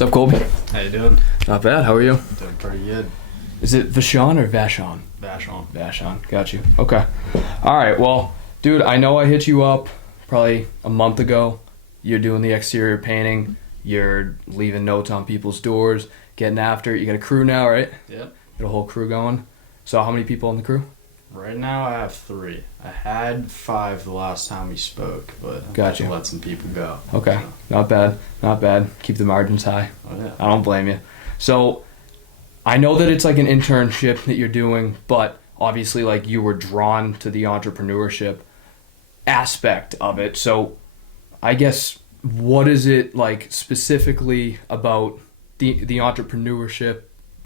What's up, Kolbe? How you doing? Not bad. How are you? Doing pretty good. Is it Vachon or Vachon? Vachon. Vachon. Got you. Okay. All right. Well, dude, I know I hit you up probably a month ago. You're doing the exterior painting. You're leaving notes on people's doors, getting after it. You got a crew now, right? Yep. Got a whole crew going. So how many people in the crew? Right now I have 3. I had 5 the last time we spoke, but I Gotcha. had to let some people go. Okay. So, Not bad. Not bad. Keep the margins high. oh yeah. I don't blame you. So I know that it's like an internship that you're doing, but obviously like you were drawn to the entrepreneurship aspect of it. So I guess what is it like specifically about the entrepreneurship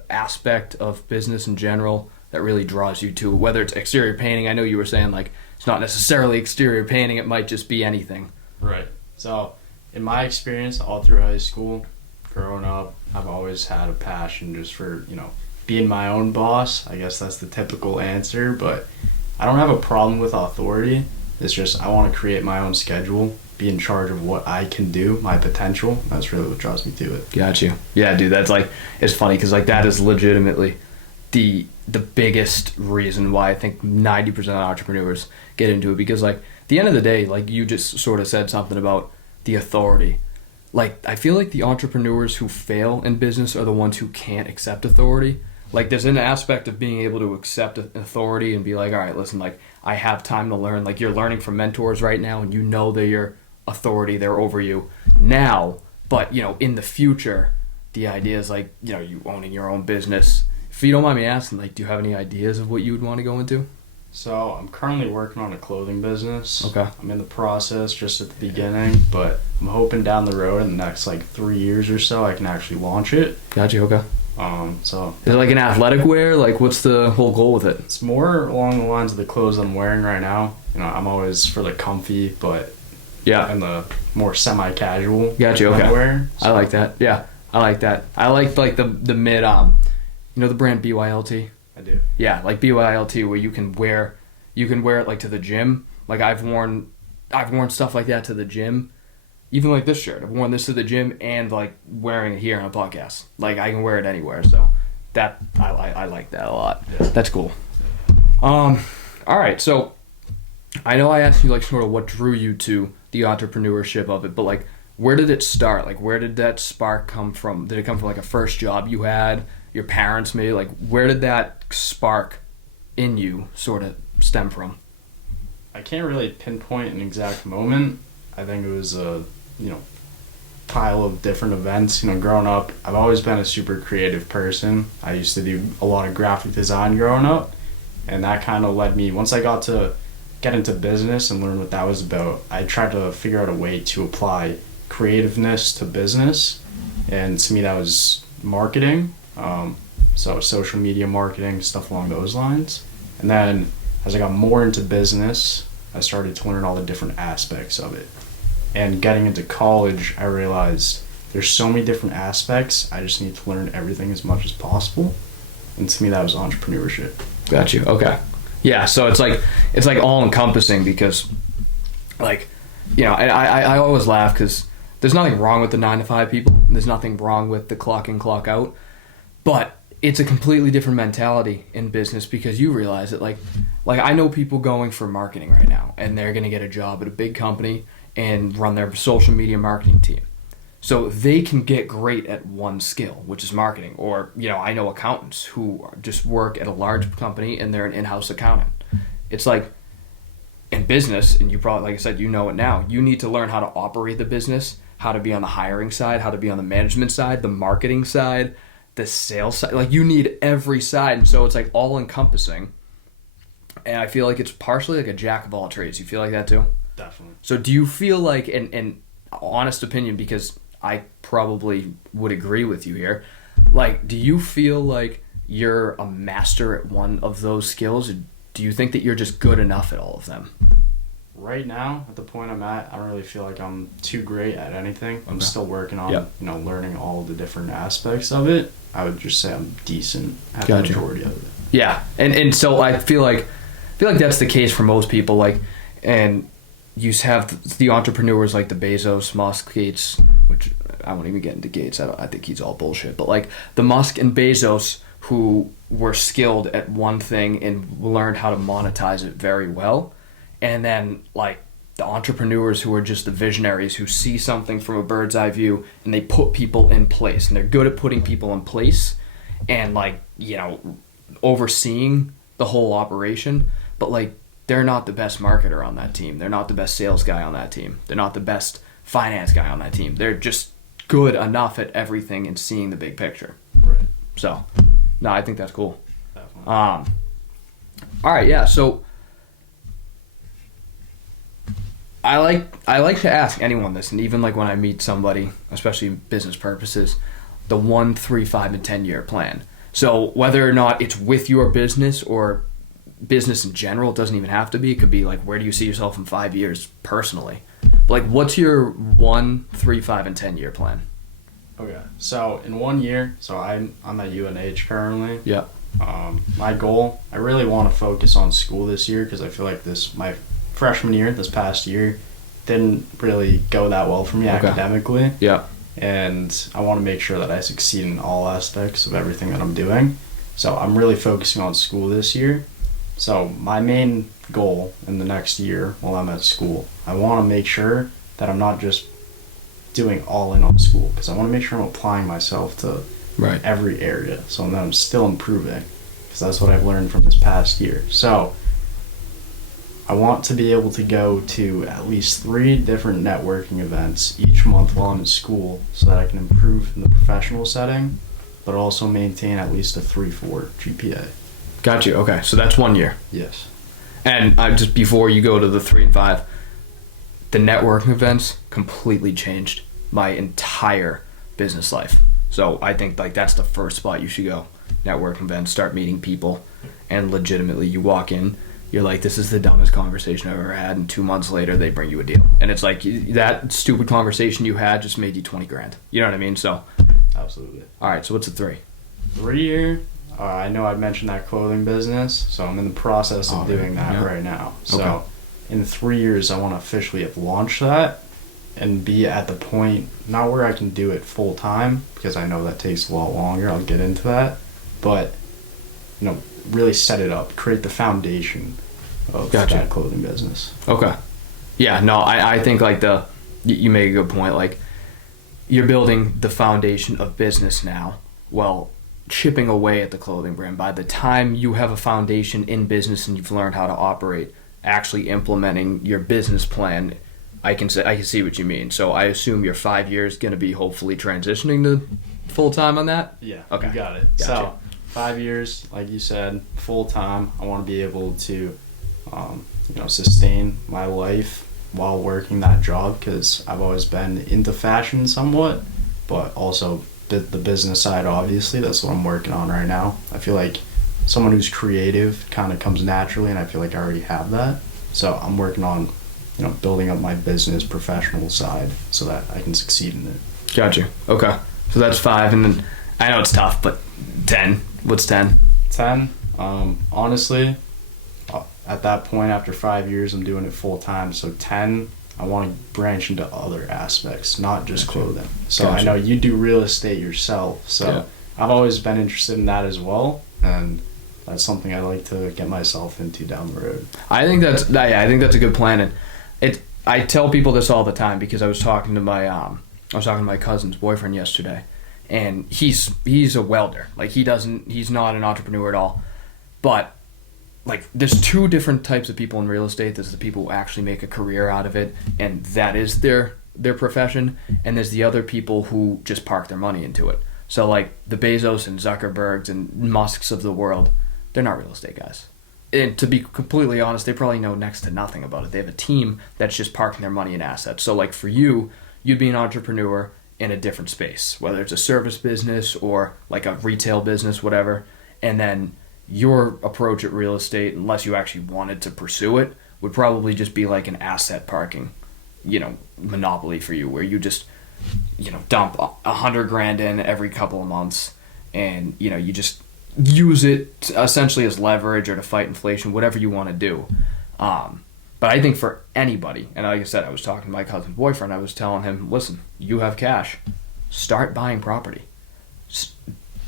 aspect of business in general that really draws you to it? Whether it's exterior painting, I know you were saying like it's not necessarily exterior painting, it might just be anything. Right. So in my experience all through high school, growing up, I've always had a passion just for, being my own boss. I guess that's the typical answer, but I don't have a problem with authority. It's just I want to create my own schedule, be in charge of what I can do, my potential. That's really what draws me to it. Got you. Yeah, dude, that's like, it's funny because like that is legitimately the biggest reason why I think 90% of entrepreneurs get into it, because like at the end of the day, like you just sort of said something about the authority. Like I feel like the entrepreneurs who fail in business are the ones who can't accept authority. Like there's an aspect of being able to accept authority and be like, all right, listen, like I have time to learn. Like you're learning from mentors right now and you know they're your authority, they're over you now, but in the future, the idea is like, you owning your own business. If you don't mind me asking, like, do you have any ideas of what you would want to go into? So I'm currently working on a clothing business. Okay. I'm in the process, just at the beginning, but I'm hoping down the road in the next 3 years or so I can actually launch it. Got you. Okay. So Is it like an athletic wear? Like what's the whole goal with it? it's more along the lines of the clothes I'm wearing right now. I'm always for the comfy, but Yeah. and the more semi-casual. Got you. Okay. Wear. I like that. Yeah. I like that. I like the mid the brand BYLT? I do. Yeah, like BYLT where you can wear it like to the gym. Like I've worn stuff like that to the gym. Even like this shirt. I've worn this to the gym and like wearing it here on a podcast. Like I can wear it anywhere. So that I like that a lot. Yeah. That's cool. All right. So I know I asked you like sort of what drew you to the entrepreneurship of it, but like where did it start? Like where did that spark come from? Did it come from like a first job you had? Your parents maybe? Like where did that spark in you sort of stem from? I can't really pinpoint an exact moment. I think it was a pile of different events. Growing up, I've always been a super creative person. I used to do a lot of graphic design growing up, and that kind of led me, once I got to get into business and learn what that was about, I tried to figure out a way to apply creativeness to business, and to me that was marketing. So social media marketing, stuff along those lines. And then as I got more into business, I started to learn all the different aspects of it. And getting into college, I realized there's so many different aspects. I just need to learn everything as much as possible. And to me, that was entrepreneurship. Got you. Okay. Yeah. So it's like all encompassing because, like, I always laugh because there's nothing wrong with the 9-to-5 people. And there's nothing wrong with the clock in, clock out. But it's a completely different mentality in business because you realize that like I know people going for marketing right now and they're going to get a job at a big company and run their social media marketing team. So they can get great at one skill, which is marketing. Or, I know accountants who just work at a large company and they're an in-house accountant. It's like in business, and you probably, like I said, it now, you need to learn how to operate the business, how to be on the hiring side, how to be on the management side, the marketing side, the sales side. Like you need every side. And so it's like all encompassing. And I feel like it's partially like a jack of all trades. You feel like that too? Definitely. So do you feel like, an honest opinion, because I probably would agree with you here, like do you feel like you're a master at one of those skills? Or do you think that you're just good enough at all of them? Right now, at the point I'm at, I don't really feel like I'm too great at anything. I'm still working on, Yep. Learning all the different aspects of it. I would just say I'm decent at Gotcha. the majority of it. Yeah, and so I feel like that's the case for most people. Like, and you have the entrepreneurs like the Bezos, Musk, Gates, which I won't even get into Gates. I think he's all bullshit. But like the Musk and Bezos who were skilled at one thing and learned how to monetize it very well, and then like the entrepreneurs who are just the visionaries who see something from a bird's eye view and they put people in place, and they're good at putting people in place and like, you know, overseeing the whole operation, but like they're not the best marketer on that team. They're not the best sales guy on that team. They're not the best finance guy on that team. They're just good enough at everything and seeing the big picture. Right. So, no, I think that's cool. Definitely. All right, yeah. So, I like to ask anyone this, and even like when I meet somebody, especially business purposes, the 1, 3, 5, and 10-year plan. So whether or not it's with your business or business in general, it doesn't even have to be. It could be like, where do you see yourself in 5 years personally? But like, what's your 1, 3, 5, and 10-year plan? Okay, so in 1 year, so I'm at UNH currently. Yeah. My goal, I really want to focus on school this year because I feel like my freshman year, this past year, didn't really go that well for me academically. Yeah. And I want to make sure that I succeed in all aspects of everything that I'm doing. So I'm really focusing on school this year. So my main goal in the next year while I'm at school, I want to make sure that I'm not just doing all in on school, because I want to make sure I'm applying myself to every area so that I'm still improving, because that's what I've learned from this past year. So I want to be able to go to at least 3 different networking events each month while I'm in school so that I can improve in the professional setting, but also maintain at least a 3.4 GPA. Got you. Okay, so that's 1 year. Yes. And just before you go to the 3 and 5, the networking events completely changed my entire business life. So I think like that's the first spot you should go. Networking events, start meeting people, and legitimately you walk in, you're like, this is the dumbest conversation I've ever had, and 2 months later they bring you a deal. And it's like that stupid conversation you had just made you 20 grand. You know what I mean? So Absolutely. All right, so what's the 3? 3 year, I know I mentioned that clothing business, so I'm in the process of doing that right now. So in 3 years, I want to officially have launched that and be at the point, not where I can do it full time, because I know that takes a lot longer. I'll get into that. But, you know, really set it up, create the foundation of that clothing business. Okay. Yeah, no, I think like you make a good point. Like, you're building the foundation of business now, well, chipping away at the clothing brand. By the time you have a foundation in business and you've learned how to operate, actually implementing your business plan, I can see what you mean. So I assume your 5 years going to be hopefully transitioning to full time on that. Yeah. Okay. You got it. Gotcha. So 5 years, like you said, full time. I want to be able to, sustain my life while working that job, because I've always been into fashion somewhat, but also the business side. Obviously, that's what I'm working on right now. I feel like someone who's creative kind of comes naturally, and I feel like I already have that. So I'm working on, building up my business professional side so that I can succeed in it. Gotcha. Okay. So that's 5, and then I know it's tough, but 10. What's 10? 10. Honestly, at that point, after 5 years, I'm doing it full time. So 10, I want to branch into other aspects, not just clothing. So I know you do real estate yourself, so I've always been interested in that as well, and that's something I'd like to get myself into down the road. I think that's a good plan, and I tell people this all the time, because I was talking to my cousin's boyfriend yesterday, and he's a welder. Like, he's not an entrepreneur at all, but like, there's 2 different types of people in real estate. There's the people who actually make a career out of it, and that is their profession, and there's the other people who just park their money into it. So like the Bezos and Zuckerbergs and Musks of the world, they're not real estate guys. And to be completely honest, they probably know next to nothing about it. They have a team that's just parking their money in assets. So like for you, you'd be an entrepreneur in a different space, whether it's a service business or like a retail business, whatever. And then your approach at real estate, unless you actually wanted to pursue it, would probably just be like an asset parking, monopoly for you, where you just, dump $100,000 in every couple of months, and you just use it essentially as leverage or to fight inflation, whatever you want to do. But I think for anybody, and like I said, I was talking to my cousin's boyfriend, I was telling him, listen, you have cash. start buying property.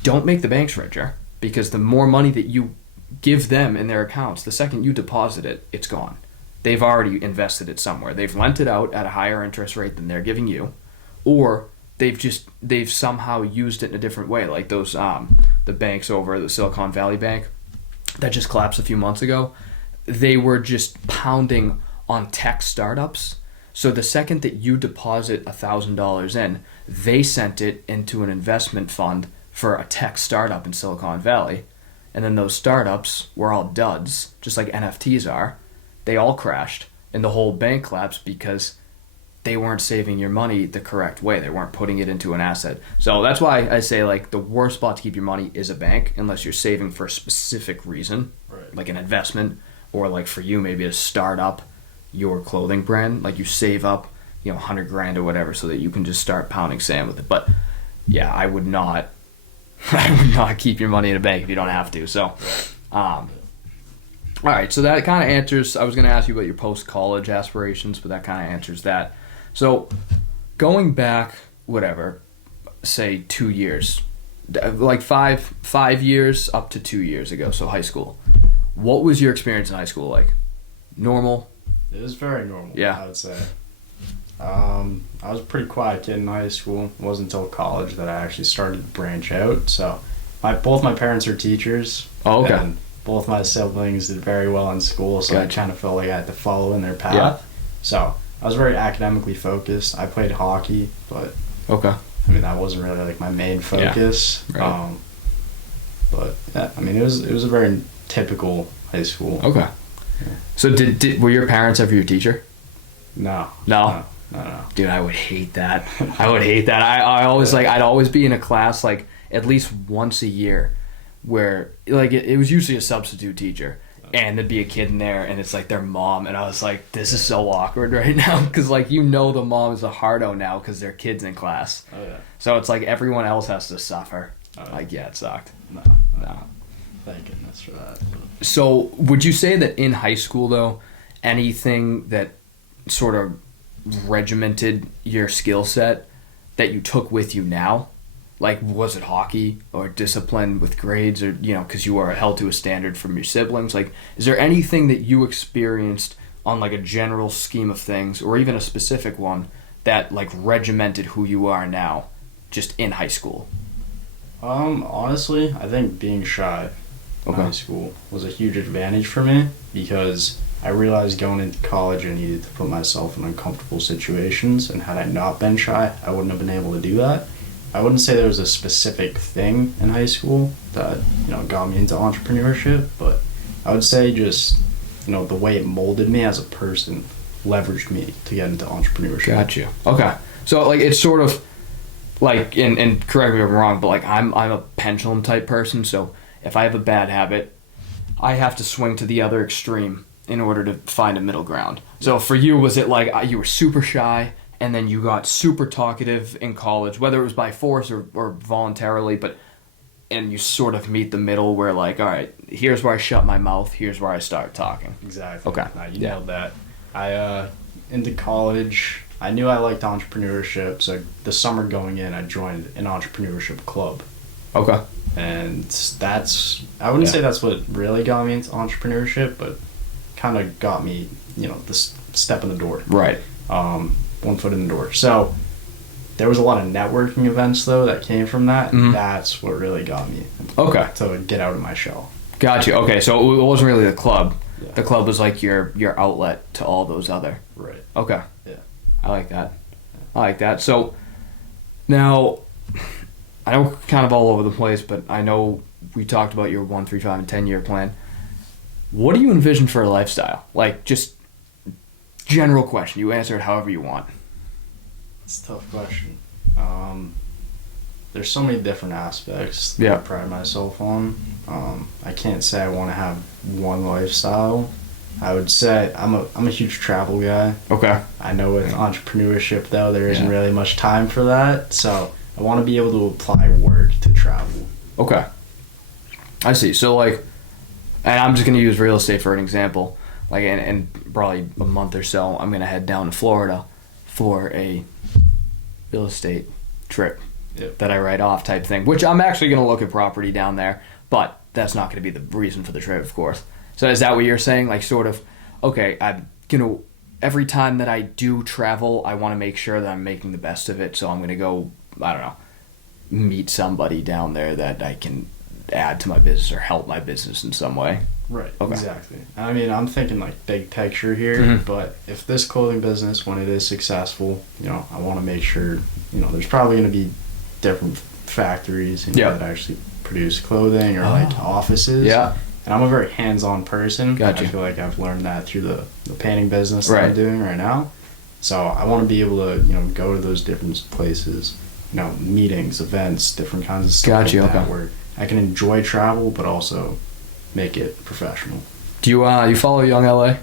Don't make the banks richer, because the more money that you give them in their accounts, the second you deposit it, it's gone. They've already invested it somewhere. They've lent it out at a higher interest rate than they're giving you, or they've somehow used it in a different way, like those the banks over the Silicon Valley Bank that just collapsed a few months ago. They were just pounding on tech startups. So the second that you deposit $1,000 in, they sent it into an investment fund for a tech startup in Silicon Valley. And then those startups were all duds, just like NFTs are. They all crashed, and the whole bank collapsed because they weren't saving your money the correct way. They weren't putting it into an asset. So that's why I say, like, the worst spot to keep your money is a bank, unless you're saving for a specific reason, Right. like an investment, or like for you, maybe to start up your clothing brand. Like, you save up, $100,000 or whatever, so that you can just start pounding sand with it. But yeah, I would not keep your money in a bank if you don't have to. So, all right. So that kind of answers. I was going to ask you about your post-college aspirations, but that kind of answers that. So, going back, whatever, say 2 years, like five years up to 2 years ago. So high school. What was your experience in high school like? Normal? It was very normal. Yeah. I would say. I was a pretty quiet kid in high school. It wasn't until college that I actually started to branch out. So, both my parents are teachers. Oh, okay. And both my siblings did very well in school, so Gotcha. I kind of felt like I had to follow in their path. Yeah. So I was very academically focused. I played hockey, but Okay. I mean that wasn't really like my main focus. Yeah. Right. But yeah, I mean it was a very typical high school. Okay. Yeah. So were your parents ever your teacher? No. No. No. Dude, I would hate that. I would hate that. I always I'd always be in a class like at least once a year where like it was usually a substitute teacher, and there'd be a kid in there and it's like their mom, and I was like, this is so awkward right now, because like the mom is a hardo now because their kid's in class. Oh yeah. So it's like everyone else has to suffer. Oh, yeah. Like, yeah, it sucked. No. Thank goodness for that. So would you say that in high school though, anything that sort of regimented your skill set that you took with you now? Like, was it hockey or discipline with grades, or, because you were held to a standard from your siblings? Like, is there anything that you experienced on, like, a general scheme of things, or even a specific one, that, like, regimented who you are now, just in high school? Honestly, I think being shy in Okay. high school was a huge advantage for me, because I realized going into college I needed to put myself in uncomfortable situations, and had I not been shy, I wouldn't have been able to do that. I wouldn't say there was a specific thing in high school that, got me into entrepreneurship, but I would say just, the way it molded me as a person leveraged me to get into entrepreneurship. Got you. Okay. So, like, it's sort of like, and correct me if I'm wrong, but like I'm a pendulum type person, so if I have a bad habit, I have to swing to the other extreme in order to find a middle ground. So for you, was it like you were super shy and then you got super talkative in college, whether it was by force or voluntarily, and you sort of meet the middle where, like, all right, here's where I shut my mouth, here's where I start talking. Exactly. Okay. No, you nailed that. I into college, I knew I liked entrepreneurship, so the summer going in, I joined an entrepreneurship club. Okay. And I wouldn't say that's what really got me into entrepreneurship, but kind of got me, the step in the door. Right. 1 foot in the door. So there was a lot of networking events though that came from that, and that's what really got me. Okay. To get out of my shell. Got you. Okay, so it wasn't really the club. Yeah. The club was like your outlet to all those other. Right. Okay. Yeah. I like that. So now, I know we're kind of all over the place, but I know we talked about your 1, 3, 5, and 10-year plan. What do you envision for a lifestyle? Like, just general question. You answer it however you want. It's a tough question. There's so many different aspects that Yeah. I pride myself on. I can't say I want to have one lifestyle. I would say I'm a huge travel guy. Okay. I know with entrepreneurship though, there isn't really much time for that. So I want to be able to apply work to travel. Okay. I see. So, like, and I'm just going to use real estate for an example. Like, in probably a month or so, I'm going to head down to Florida for a real estate trip. Yep. that I write off type thing, which I'm actually going to look at property down there, but that's not going to be the reason for the trip, of course. So is that what you're saying? Like sort of, okay, I'm going to, every time that I do travel, I want to make sure that I'm making the best of it. So I'm going to go, I don't know, meet somebody down there that I can add to my business or help my business in some way. Right, Okay. exactly. I mean, I'm thinking like big picture here, Mhm. but if this clothing business, when it is successful, I want to make sure, there's probably going to be different factories Yeah. that actually produce clothing or like offices. Yeah. And I'm a very hands-on person. Gotcha. I feel like I've learned that through the painting business that Right. I'm doing right now. So I want to be able to, go to those different places, meetings, events, different kinds of stuff Gotcha, like that, okay. where I can enjoy travel, but also make it professional. Do you follow Young LA?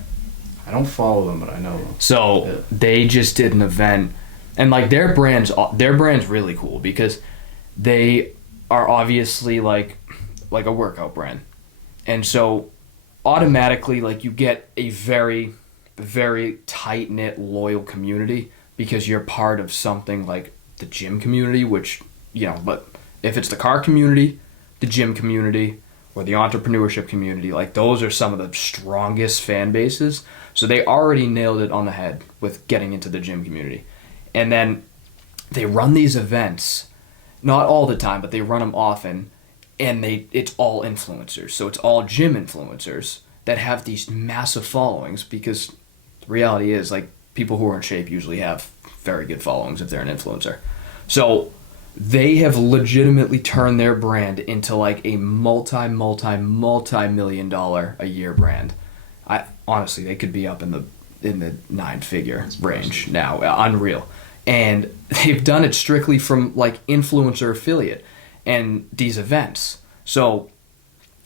I don't follow them, but I know them. So Yeah. they just did an event, and like their brand's really cool because they are obviously like a workout brand, and so automatically like you get a very, very tight knit loyal community because you're part of something like the gym community, which but if it's the car community, the gym community, or the entrepreneurship community, like those are some of the strongest fan bases. So they already nailed it on the head with getting into the gym community. And then they run these events, not all the time, but they run them often, and it's all influencers. So it's all gym influencers that have these massive followings because the reality is like people who are in shape usually have very good followings if they're an influencer. So they have legitimately turned their brand into like a multi-million dollar a year brand. Honestly, they could be up in the 9-figure range now, unreal. And they've done it strictly from like influencer affiliate and these events. So,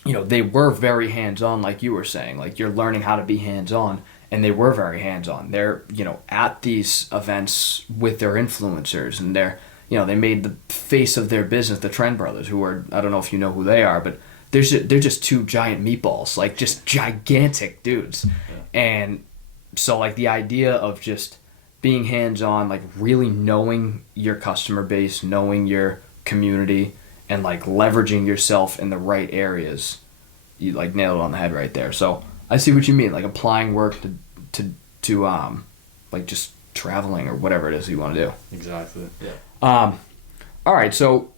they were very hands-on, like you were saying, like you're learning how to be hands-on, and they were very hands-on. They're, at these events with their influencers, and they're, they made the face of their business, the Trend Brothers, who are, I don't know if you know who they are, but they're just two giant meatballs, like just gigantic dudes. Yeah. And so like the idea of just being hands-on, like really knowing your customer base, knowing your community, and like leveraging yourself in the right areas, you like nailed it on the head right there. So I see what you mean, like applying work to like just traveling or whatever it is you want to do. Exactly. Yeah. All right, so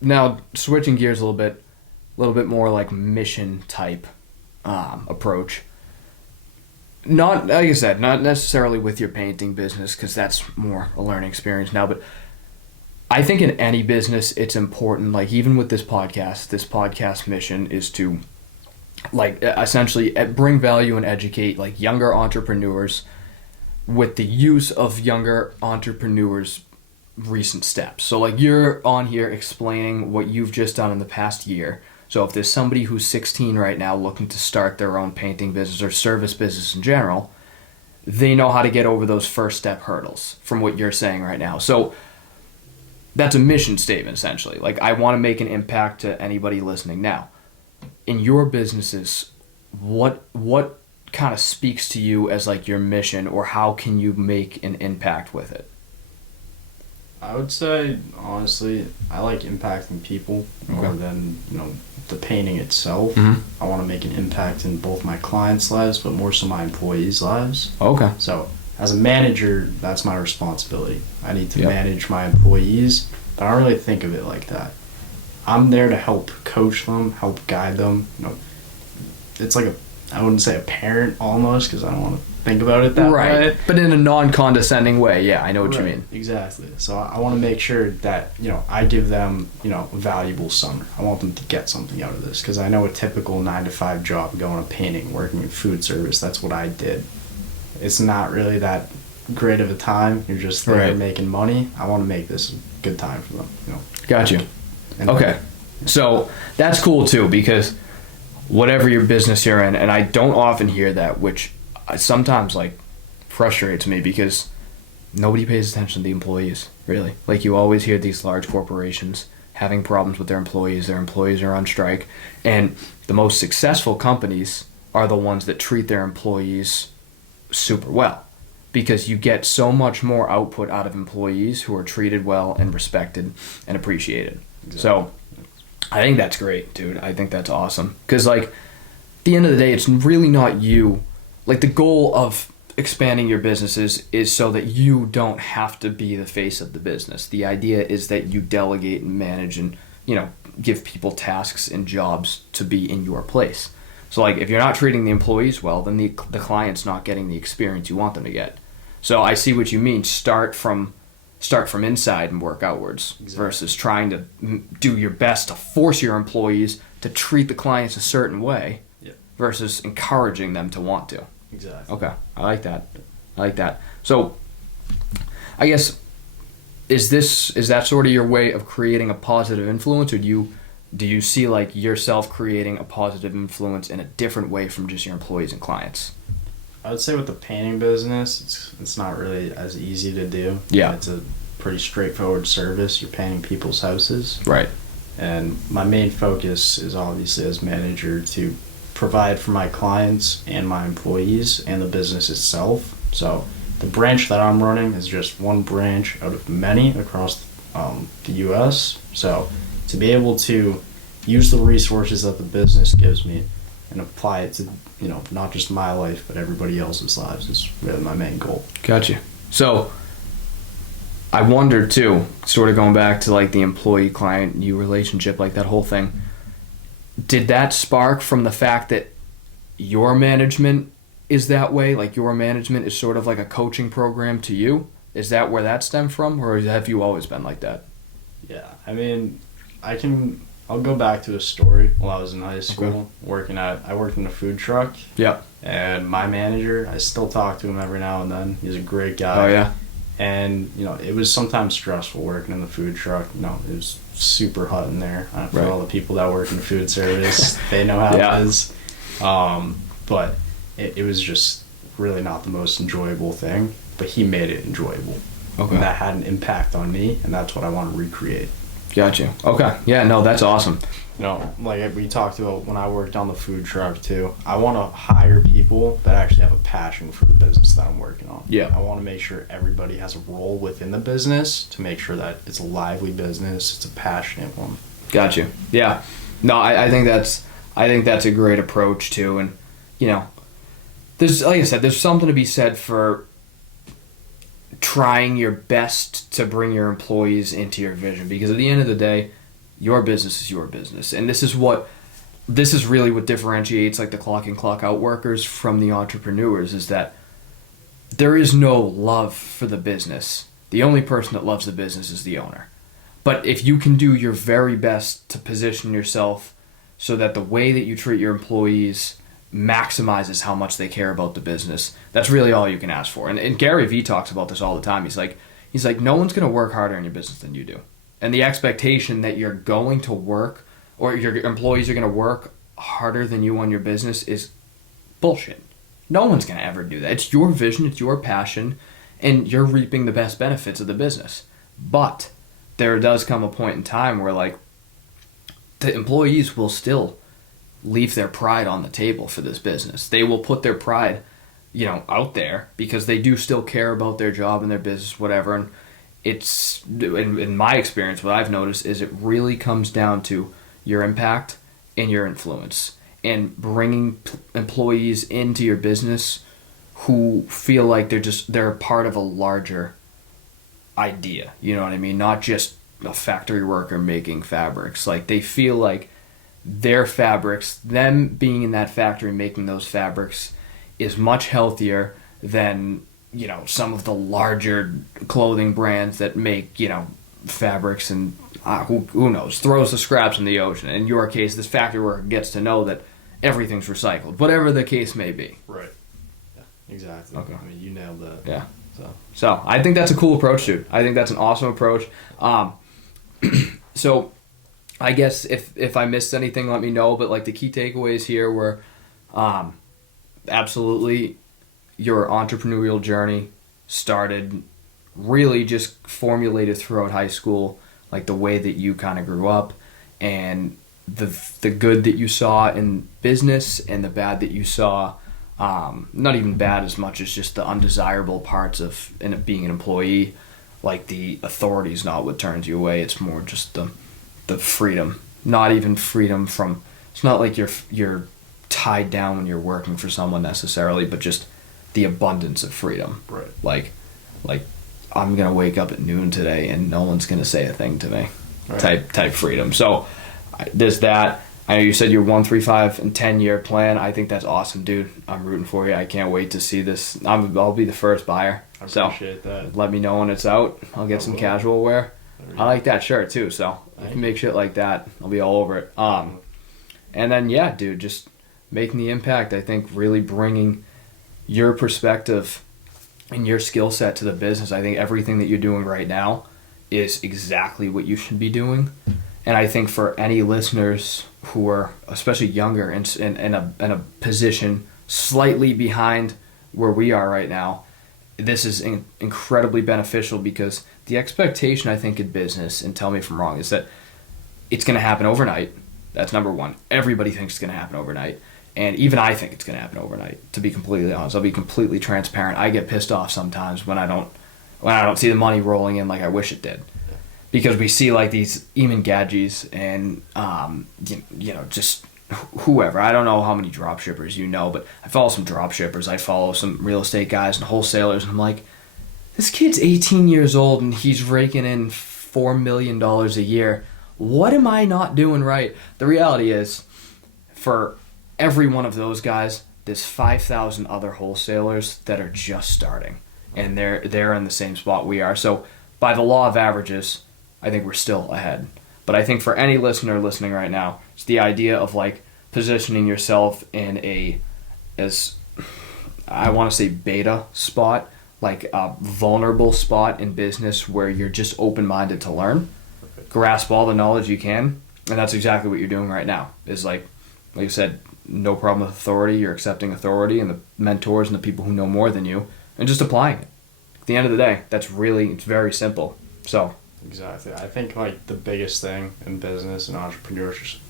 now switching gears a little bit more like mission type approach. Not, like I said, not necessarily with your painting business because that's more a learning experience now, but I think in any business it's important, like even with this podcast mission is to like essentially bring value and educate like younger entrepreneurs with the use of younger entrepreneurs' recent steps. So like you're on here explaining what you've just done in the past year. So if there's somebody who's 16 right now looking to start their own painting business or service business in general, they know how to get over those first step hurdles from what you're saying right now. So that's a mission statement essentially. Like I want to make an impact to anybody listening now. In your businesses, what kind of speaks to you as like your mission, or how can you make an impact with it? I would say, honestly, I like impacting people more than, the painting itself. Mm-hmm. I want to make an impact in both my clients' lives, but more so my employees' lives. Okay. So, as a manager, that's my responsibility. I need to Yep. manage my employees, but I don't really think of it like that. I'm there to help coach them, help guide them. It's like I wouldn't say a parent almost, because I don't want to think about it that way. But in a non-condescending way, yeah, I know what you mean. Exactly. So I want to make sure that, I give them, a valuable summer. I want them to get something out of this, because I know a typical 9-to-5 job, going to painting, working in food service, that's what I did. It's not really that great of a time. You're just there making money. I want to make this a good time for them. Got you. Okay. So that's cool too, because whatever your business you're in, and I don't often hear that, which sometimes like frustrates me because nobody pays attention to the employees, really. Like you always hear these large corporations having problems with their employees are on strike, and the most successful companies are the ones that treat their employees super well, because you get so much more output out of employees who are treated well and respected and appreciated. Exactly. So I think that's great, dude. I think that's awesome. Because, like, at the end of the day, it's really not you. Like, the goal of expanding your businesses is so that you don't have to be the face of the business. The idea is that you delegate and manage and, give people tasks and jobs to be in your place. So, like, if you're not treating the employees well, then the client's not getting the experience you want them to get. So I see what you mean. Start from inside and work outwards. Exactly. Versus trying to do your best to force your employees to treat the clients a certain way. Yeah. Versus encouraging them to want to. Exactly. Okay, I like that. So, I guess, is that sort of your way of creating a positive influence, or do you see, like, yourself creating a positive influence in a different way from just your employees and clients? I would say with the painting business, it's not really as easy to do. Yeah. It's a pretty straightforward service. You're painting people's houses. Right. And my main focus is obviously as manager to provide for my clients and my employees and the business itself. So the branch that I'm running is just one branch out of many across the U.S. So to be able to use the resources that the business gives me and apply it to, not just my life, but everybody else's lives is really my main goal. Gotcha. So I wonder too, sort of going back to, like, the employee-client you relationship, like that whole thing, did that spark from the fact that your management is that way? Like, your management is sort of like a coaching program to you? Is that where that stemmed from, or have you always been like that? Yeah, I mean, I'll go back to a story while I was in high school. Okay. I worked in a food truck. Yeah. And my manager, I still talk to him every now and then. He's a great guy. Oh, yeah. And, it was sometimes stressful working in the food truck. It was super hot in there. For all the people that work in the food service, they know how it is. But it was just really not the most enjoyable thing. But he made it enjoyable. Okay. And that had an impact on me, and that's what I want to recreate. Gotcha. Okay. Yeah, no, that's awesome. Like we talked about when I worked on the food truck too, I want to hire people that actually have a passion for the business that I'm working on. Yeah. I want to make sure everybody has a role within the business to make sure that it's a lively business, it's a passionate one. Gotcha. Yeah. No, I think that's a great approach too, and there's, like I said, there's something to be said for trying your best to bring your employees into your vision, because at the end of the day, your business is your business, and this is really what differentiates, like, the clock in, clock out workers from the entrepreneurs, is that there is no love for the business. The only person that loves the business is the owner. But if you can do your very best to position yourself so that the way that you treat your employees maximizes how much they care about the business, that's really all you can ask for. And Gary Vee talks about this all the time. He's like, no one's going to work harder in your business than you do. And the expectation that you're going to work, or your employees are going to work harder than you on your business, is bullshit. No one's going to ever do that. It's your vision, it's your passion, and you're reaping the best benefits of the business. But there does come a point in time where, like, the employees will still leave their pride on the table for this business. They will put their pride, out there, because they do still care about their job and their business, whatever. And it's, in my experience, what I've noticed is it really comes down to your impact and your influence, and bringing employees into your business who feel like they're a part of a larger idea. You know what I mean? Not just a factory worker making fabrics. Like, they feel like their fabrics, them being in that factory making those fabrics, is much healthier than, some of the larger clothing brands that make, fabrics and who knows, throws the scraps in the ocean. In your case, this factory worker gets to know that everything's recycled, whatever the case may be. Right. Yeah, exactly. Okay. I mean, you nailed that. Yeah. So I think that's a cool approach, dude. I think that's an awesome approach. So I guess if I missed anything, let me know. But, like, the key takeaways here were, absolutely, your entrepreneurial journey started really just formulated throughout high school, like the way that you kind of grew up, and the good that you saw in business and the bad that you saw not even bad as much as just the undesirable parts of being an employee. Like the authority is not what turns you away. It's more just the freedom. Not even freedom from. It's not like you're tied down when you're working for someone necessarily, but just the abundance of freedom. Right. Like I'm gonna wake up at noon today and no one's gonna say a thing to me. Right. Type freedom. So there's that. I know you said your 1, 3, 5, and 10-year plan. I think that's awesome, dude. I'm rooting for you. I can't wait to see this. I'll be the first buyer. I appreciate that. Let me know when it's out. I'll get some casual wear. I like that shirt too, so if you make shit like that, I'll be all over it. And then yeah, dude, just making the impact. I think really bringing your perspective and your skill set to the business. I think everything that you're doing right now is exactly what you should be doing. And I think for any listeners who are especially younger and in a position slightly behind where we are right now, this is incredibly beneficial because the expectation I think in business, and tell me if I'm wrong, is that it's going to happen overnight. That's number one. Everybody thinks it's going to happen overnight. And even I think it's going to happen overnight, to be completely honest. I'll be completely transparent. I get pissed off sometimes when I don't see the money rolling in like I wish it did. Because we see like these Eamon Gadgets and just whoever. I don't know how many drop shippers you know, but I follow some drop shippers. I follow some real estate guys and wholesalers, and I'm like, this kid's 18 years old and he's raking in $4 million a year. What am I not doing right? The reality is, for every one of those guys, there's 5,000 other wholesalers that are just starting, and they're in the same spot we are. So by the law of averages, I think we're still ahead. But I think for any listener listening right now, it's the idea of like positioning yourself in as I want to say beta spot, like a vulnerable spot in business where you're just open-minded to learn, grasp all the knowledge you can, and that's exactly what you're doing right now. Is like you said, no problem with authority. You're accepting authority and the mentors and the people who know more than you, and just applying it. At the end of the day, it's very simple. So. Exactly. I think like the biggest thing in business and entrepreneurship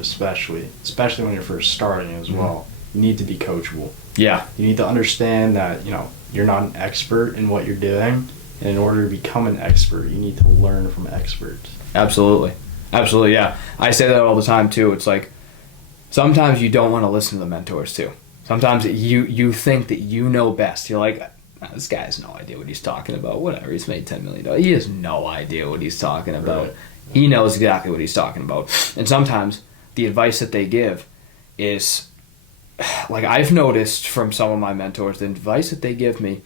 especially when you're first starting as well, you need to be coachable. Yeah. You need to understand that, you're not an expert in what you're doing, and in order to become an expert, you need to learn from experts. Absolutely. Absolutely, yeah. I say that all the time too. It's like sometimes you don't want to listen to the mentors too. Sometimes you think that you know best. You're like, this guy has no idea what he's talking about. Whatever, he's made $10 million. He has no idea what he's talking about. Right. He knows exactly what he's talking about. And sometimes the advice that they give is, like I've noticed from some of my mentors, the advice that they give me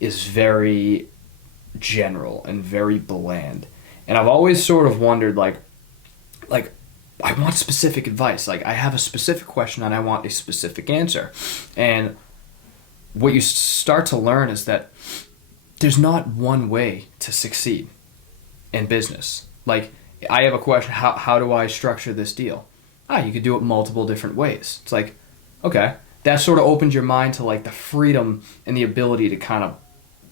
is very general and very bland. And I've always sort of wondered, like I want specific advice. Like I have a specific question and I want a specific answer. And what you start to learn is that there's not one way to succeed in business. Like, I have a question, how do I structure this deal? You could do it multiple different ways. It's like, okay, that sort of opens your mind to like the freedom and the ability to kind of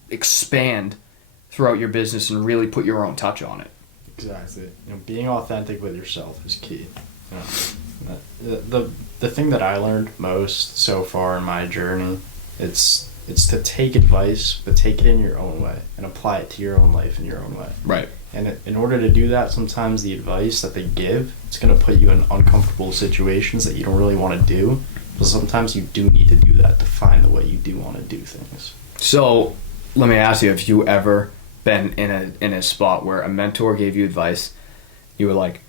expand throughout your business and really put your own touch on it. Exactly. Being authentic with yourself is key. The thing that I learned most so far in my journey, it's to take advice, but take it in your own way and apply it to your own life in your own way. Right. And in order to do that, sometimes the advice that they give, it's going to put you in uncomfortable situations that you don't really want to do. But sometimes you do need to do that to find the way you do want to do things. So let me ask you, have you ever been in a spot where a mentor gave you advice, you were like,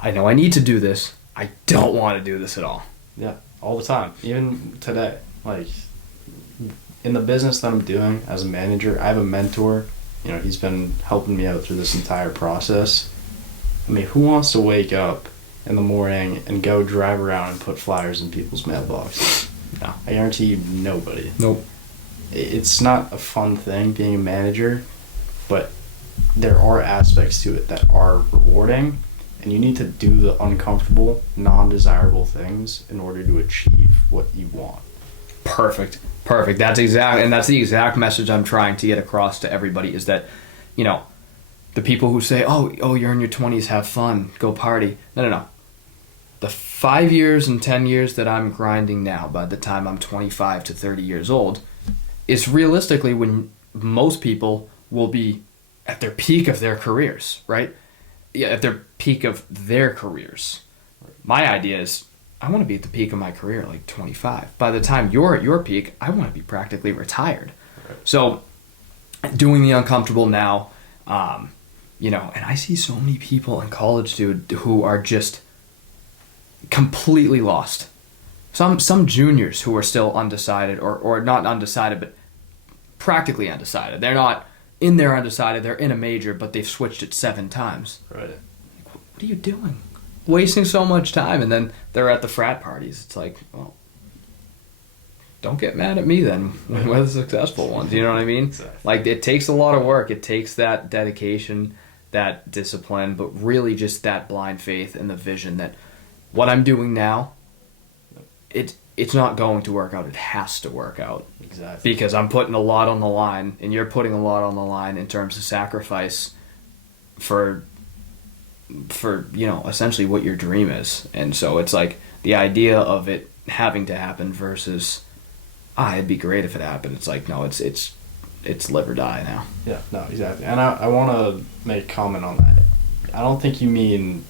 I know I need to do this, I don't want to do this at all? Yeah, all the time. Even today. Like, in the business that I'm doing as a manager, I have a mentor. He's been helping me out through this entire process. I mean, who wants to wake up in the morning and go drive around and put flyers in people's mailboxes? No. I guarantee you, nobody. Nope. It's not a fun thing being a manager, but there are aspects to it that are rewarding, and you need to do the uncomfortable, non-desirable things in order to achieve what you want. Perfect. That's the exact message I'm trying to get across to everybody, is that, the people who say, oh, you're in your 20s, have fun, go party. No. the 5 years and 10 years that I'm grinding now, by the time I'm 25 to 30 years old, is realistically when most people will be at their peak of their careers, right? Yeah, at their peak of their careers. My idea is I want to be at the peak of my career, like 25. By the time you're at your peak, I want to be practically retired. Right. So doing the uncomfortable now, and I see so many people in college, dude, who are just completely lost. Some juniors who are still undecided, or not undecided, but practically undecided. They're not in there undecided, they're in a major, but they've switched it 7 times. Right. What are you doing? Wasting so much time, and then they're at the frat parties. It's like, well, don't get mad at me then. We're the successful ones. You know what I mean? Exactly. Like, it takes a lot of work. It takes that dedication, that discipline, but really just that blind faith and the vision that what I'm doing now, it's not going to work out. It has to work out. Exactly. Because I'm putting a lot on the line, and you're putting a lot on the line in terms of sacrifice for essentially what your dream is. And so it's like the idea of it having to happen versus it'd be great if it happened. It's like, no, it's live or die now. Yeah, no, exactly. And I want to make a comment on that. I don't think you mean,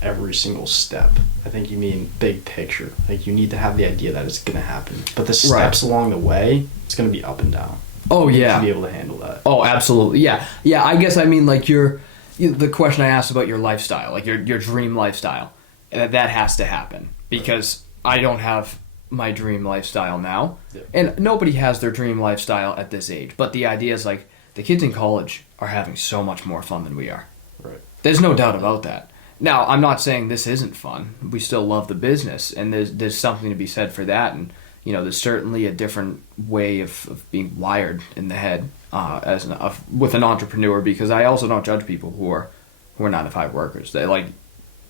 every single step. I think you mean big picture. Like, you need to have the idea that it's going to happen. But the steps along the way, it's going to be up and down. Oh, yeah. To be able to handle that. Oh, absolutely. Yeah. Yeah, I guess I mean, like, the question I asked about your lifestyle, like your dream lifestyle, that has to happen because I don't have my dream lifestyle now. Yeah. And nobody has their dream lifestyle at this age. But the idea is, like, the kids in college are having so much more fun than we are. Right. There's no doubt about that. Now, I'm not saying this isn't fun. We still love the business, and there's something to be said for that. And, there's certainly a different way of being wired in the head with an entrepreneur, because I also don't judge people who are 9-to-5 workers. They, like,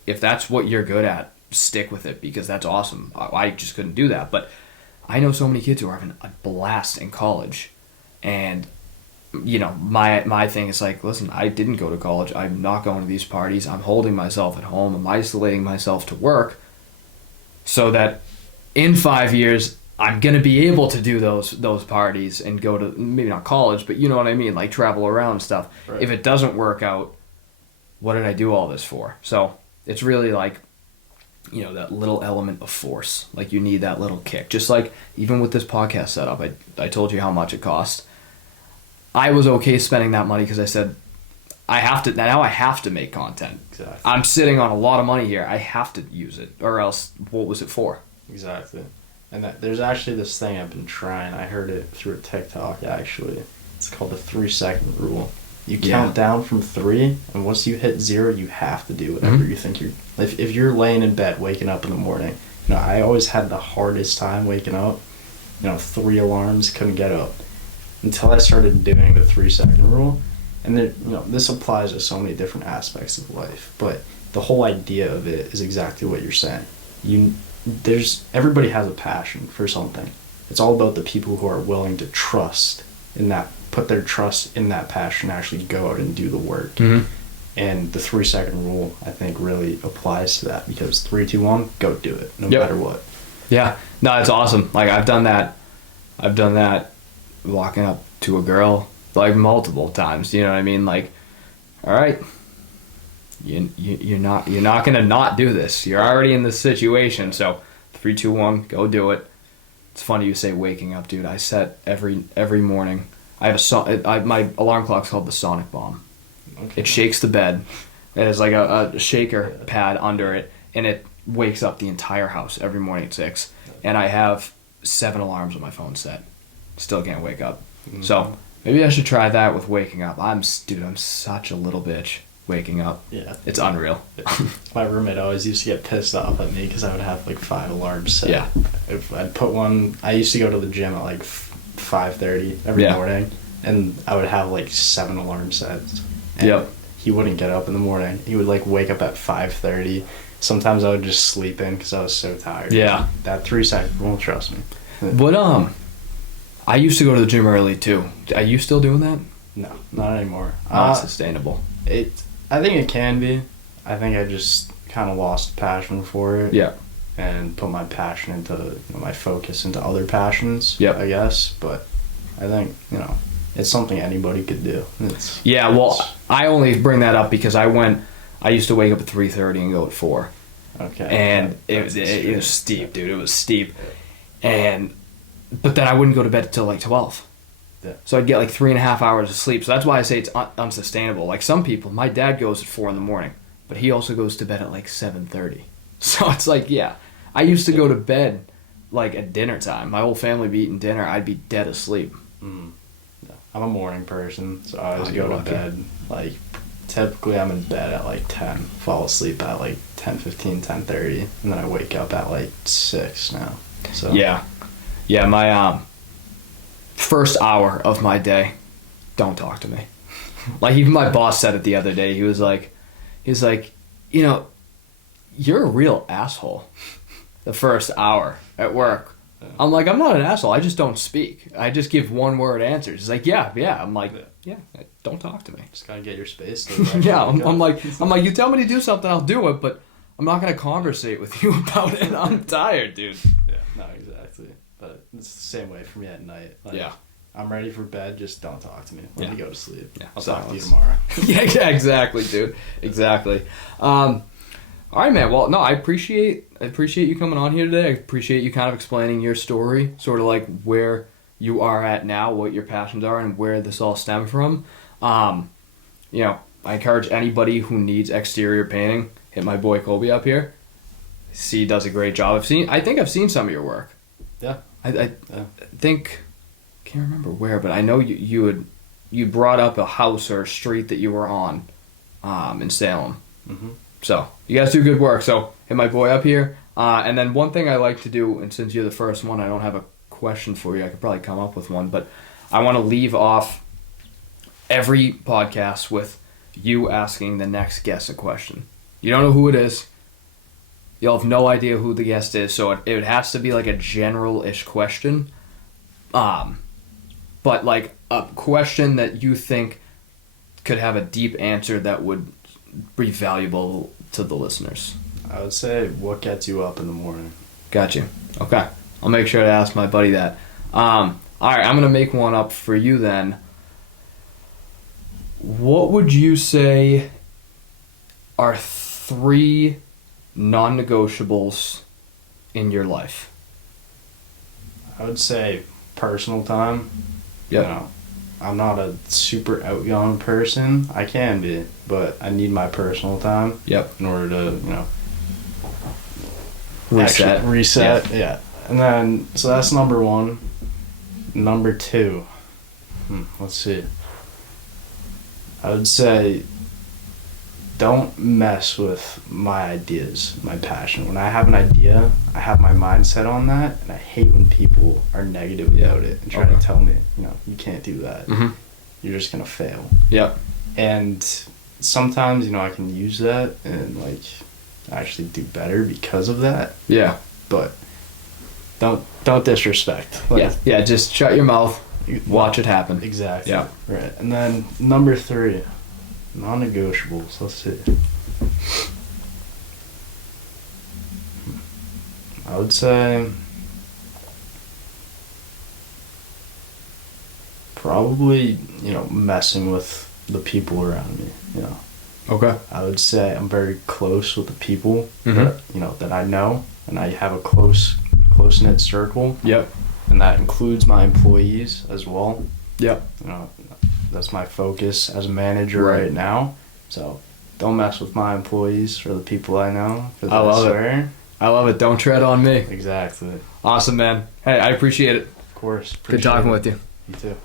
if that's what you're good at, stick with it, because that's awesome. I just couldn't do that. But I know so many kids who are having a blast in college, and my thing is like, listen, I didn't go to college. I'm not going to these parties. I'm holding myself at home. I'm isolating myself to work so that in 5 years I'm going to be able to do those parties and go to, maybe not college, but you know what I mean, like travel around and stuff. Right. If it doesn't work out, what did I do all this for? So it's really like, that little element of force. Like, you need that little kick. Just like even with this podcast setup, I told you how much it cost. I was okay spending that money because I said, I have to make content. Exactly. I'm sitting on a lot of money here. I have to use it, or else what was it for? Exactly. And there's actually this thing I've been trying. I heard it through a TikTok, actually. It's called the 3-second rule. You count down from 3, and once you hit 0, you have to do whatever you think you're... If you're laying in bed, waking up in the morning, I always had the hardest time waking up. 3 alarms, couldn't get up. Until I started doing the 3-second rule. And this applies to so many different aspects of life, but the whole idea of it is exactly what you're saying. Everybody has a passion for something. It's all about the people who are willing to trust in that, put their trust in that passion, actually go out and do the work. Mm-hmm. And the 3-second rule, I think, really applies to that, because 3, 2, 1, go do it, no matter what. Yeah, no, it's awesome. Like, I've done that walking up to a girl, like, multiple times. You know what I mean? Like, all right, you're not gonna not do this. You're already in this situation, so 3, 2, 1, go do it. It's funny you say waking up, dude. I set every morning. I have my alarm clock's called the Sonic Bomb. Okay. It shakes the bed. It has like a shaker pad under it, and it wakes up the entire house every morning at 6. And I have 7 alarms on my phone set. Still can't wake up. Mm-hmm. So maybe I should try that with waking up. I'm such a little bitch waking up. Yeah. It's unreal. My roommate always used to get pissed off at me because I would have like 5 alarms set. Yeah. If I'd put one, I used to go to the gym at like 5:30 every morning, and I would have like 7 alarm sets. And he wouldn't get up in the morning. He would like wake up at 5:30. Sometimes I would just sleep in because I was so tired. Yeah. That 3-second rule, trust me. But I used to go to the gym early too. Are you still doing that? No, not anymore. Not sustainable. I think it can be. I think I just kind of lost passion for it. Yeah. And put my passion into, you know, my focus into other passions. Yep. I guess, but I think, you know, it's something anybody could do. I only bring that up because I used to wake up at 3:30 and go at 4. Okay. And it was steep, dude. It was steep. But then I wouldn't go to bed until like 12. Yeah. So I'd get like 3.5 hours of sleep. So that's why I say it's unsustainable. Like some people, my dad goes at 4 in the morning, but he also goes to bed at like 7:30. So it's like, yeah, I used to go to bed like at dinner time. My whole family would be eating dinner. I'd be dead asleep. Yeah. I'm a morning person, so I always you're go to lucky. bed. Like, typically I'm in bed at like 10, fall asleep at like 10:15, 10:30, and then I wake up at like 6 now. So Yeah. My first hour of my day, don't talk to me. Like even my boss said it the other day. He was like, you know, you're a real asshole. The first hour at work. Yeah. I'm like, I'm not an asshole. I just don't speak. I just give one word answers. He's like, yeah. I'm like, yeah. Don't talk to me. Just gotta get your space. Yeah. I'm like, you tell me to do something, I'll do it, but I'm not gonna conversate with you about it. I'm tired, dude. Yeah, no, exactly. But it's the same way for me at night. Like, Yeah. I'm ready for bed, just don't talk to me. Let me go to sleep. Yeah, I'll talk to you silence. tomorrow. Yeah, exactly, dude. Exactly. All right, man. Well, no, I appreciate you coming on here today. I appreciate you kind of explaining your story, sort of like where you are at now, what your passions are, and where this all stemmed from. You know, I encourage anybody who needs exterior painting, hit my boy Kolbe up here. He does a great job. I think I've seen some of your work. Yeah. I think, can't remember where, but I know you brought up a house or a street that you were on, in Salem. Mm-hmm. So you guys do good work. So hit my boy up here. And then one thing I like to do, and since you're the first one, I don't have a question for you. I could probably come up with one, but I want to leave off every podcast with you asking the next guest a question. You don't know who it is. You'll have no idea who the guest is, so it has to be like a general-ish question. But like a question that you think could have a deep answer that would be valuable to the listeners. I would say, what gets you up in the morning? Got you. Okay. I'll make sure to ask my buddy that. All right, I'm going to make one up for you then. What would you say are 3 non-negotiables in your life? I would say personal time. Yep. You know, I'm not a super outgoing person. I can be, but I need my personal time. Yep. In order to, you know, Reset. Reset. Yeah. And then, so that's number 1. Number 2. Let's see. I would say, don't mess with my ideas, my passion. When I have an idea, I have my mindset on that, and I hate when people are negative about it and try to tell me, you know, you can't do that. Mm-hmm. You're just going to fail. Yep. And sometimes, you know, I can use that and, like, actually do better because of that. Yeah. But don't disrespect. Like, Yeah, just shut your mouth, watch it happen. Exactly. Yeah. Right. And then number 3, non-negotiables. Let's see. I would say probably, you know, messing with the people around me, you know. Okay. I would say I'm very close with the people Mhm. that, you know, that I know, and I have a close-knit circle. Yep. And that includes my employees as well. Yep. You know, that's my focus as a manager Right. right now. So don't mess with my employees or the people I know. I love it. I love it. Don't tread on me. Exactly. Awesome, man. Hey, I appreciate it. Of course. Good talking with you. You too.